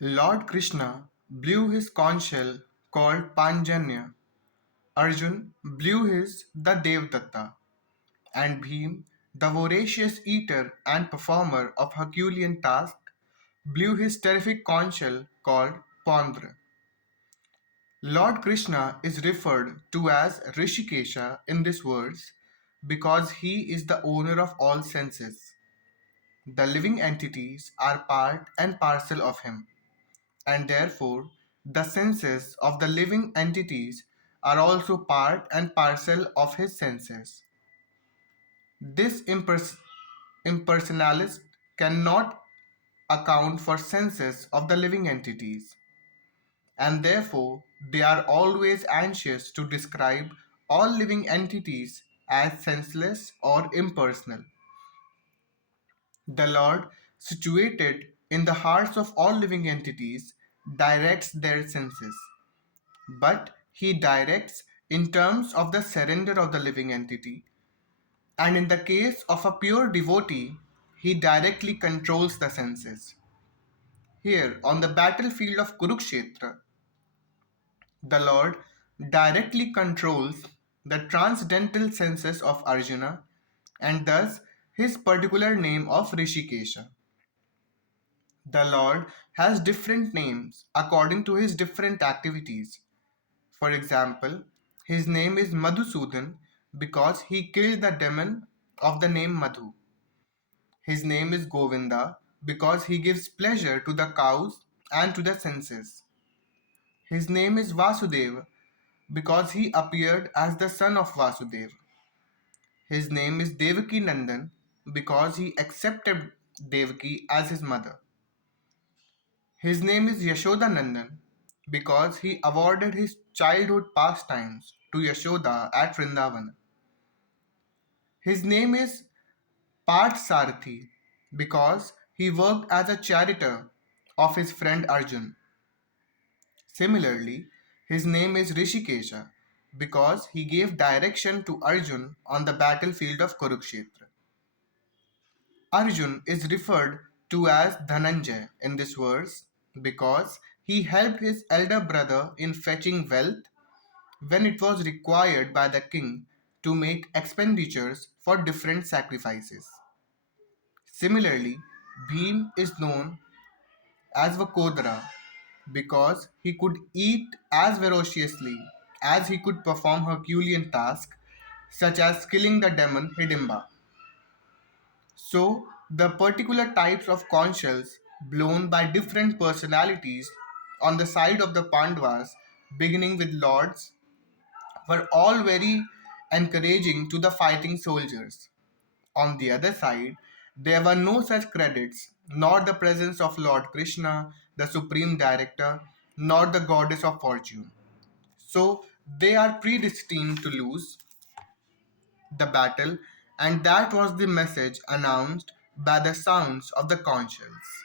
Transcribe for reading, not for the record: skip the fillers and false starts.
Lord Krishna blew his conch shell called Panjanya. Arjun blew his the Devdatta, and Bhim, the voracious eater and performer of Herculean tasks, blew his terrific conch shell called Pondra. Lord Krishna is referred to as Rishikesha in this verse because he is the owner of all senses. The living entities are part and parcel of him, and therefore the senses of the living entities are also part and parcel of his senses. This impersonalist cannot account for senses of the living entities, and therefore they are always anxious to describe all living entities as senseless or impersonal. The Lord, situated in the hearts of all living entities, directs their senses, but he directs in terms of the surrender of the living entity, and in the case of a pure devotee, he directly controls the senses. Here, on the battlefield of Kurukshetra, the Lord directly controls the transcendental senses of Arjuna and thus his particular name of Rishikesha. The Lord has different names according to his different activities. For example, his name is Madhusudan because he killed the demon of the name Madhu. His name is Govinda because he gives pleasure to the cows and to the senses. His name is Vasudeva because he appeared as the son of Vasudeva. His name is Devaki Nandan because he accepted Devaki as his mother. His name is Yashoda Nandan because he awarded his childhood pastimes to Yashoda at Vrindavan. His name is Parth because he worked as a charioteer of his friend Arjun. Similarly, his name is Rishikesha because he gave direction to Arjun on the battlefield of Kurukshetra. Arjun is referred to as Dhananjay in this verse because he helped his elder brother in fetching wealth when it was required by the king to make expenditures for different sacrifices. Similarly, Bhim is known as Vakodara because he could eat as ferociously as he could perform Herculean tasks such as killing the demon Hidimba. So, the particular types of conch shells blown by different personalities on the side of the Pandavas, beginning with lords, were all very encouraging to the fighting soldiers. On the other side, there were no such credits, nor the presence of Lord Krishna, the Supreme Director, nor the Goddess of Fortune. So they are predestined to lose the battle, and that was the message announced by the sounds of the conch shells.